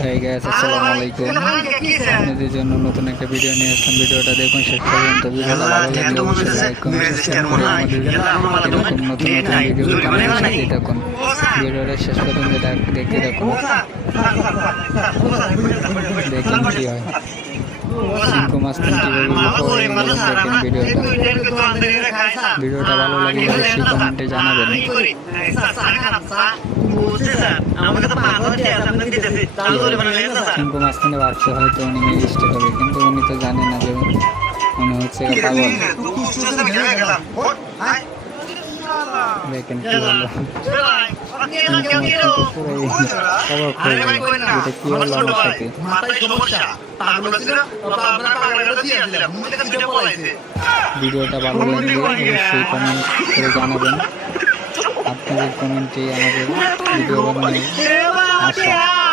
Hi guys, আসসালামু আলাইকুম। আপনাদের জন্য নতুন একটা ভিডিও নিয়ে আসলাম। ভিডিওটা দেখুন শেষ পর্যন্ত। ভিডিওটা ভালো লাগলে অবশ্যই লাইক কমেন্ট সাবস্ক্রাইব করে আমাদের এরকম নতুন নতুন ভিডিও বানানোর সাথে থাকুন। ভিডিওটা শেষ পর্যন্ত দেখতে থাকুন, দেখেন কি হয়। সিংকু মাস্তান কীভাবে দেখেন ভিডিওটা ভালো লাগলে অবশ্যই কমেন্টে জানাবেন। সিংকু মাস্তানে ভাবছে হয়তো উনি ম্যাজিস্ট্রেট হবে, কিন্তু উনি তো জানে না যে উনি হচ্ছে পাগল। দেখেন কি হলো, কি হলো আমার সাথে। ভিডিওটা ভালো লাগলে অবশ্যই কমেন্ট করে জানাবেন। আপনাদের কমেন্টে আমাদের ভিডিও বানানোর আশা।